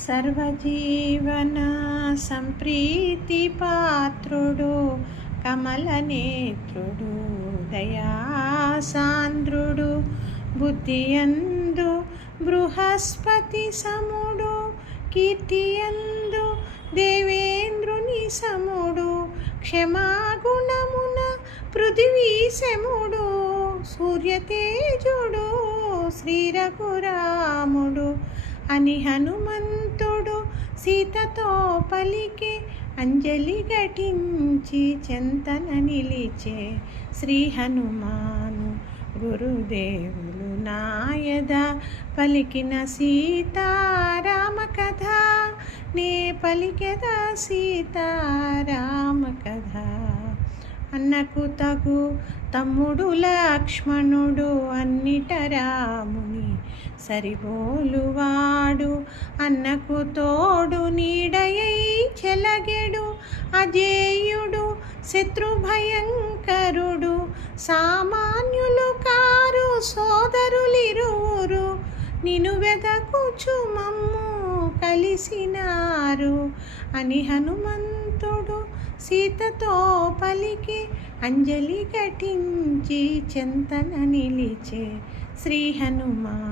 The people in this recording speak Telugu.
సర్వజీవన సంప్రీతి పాత్రుడు కమలనేత్రుడు దయాసాంద్రుడు బుద్ధియందు బృహస్పతి సముడు కీర్తియందు దేవేంద్రుని సముడు క్షమాగుణమున పృథివీశముడు సూర్యతేజుడు శ్రీరఘురాముడు అని హనుమంతుడు సీతతో పలికి అంజలి ఘటించి చెంతన నిలిచే శ్రీ హనుమాను గురుదేవులు నాయద పలికిన సీతారామ కథ నే పలికెద సీతారామ కథ అన్నకు తగు తమ్ముడు లక్ష్మణుడు అన్నిట రాముని సరిబోలువాడు అన్నకు తోడు నీడయై చెలగెడు అజేయుడు శత్రుభయంకరుడు సామాన్యులు కారు సోదరులిరువురు నిను వెదకుచు మమ్ము కలిసినారు. అని హనుమంతుడు సీతతో పలికి అంజలి ఘటించి చెంతన నిలిచే శ్రీ హనుమా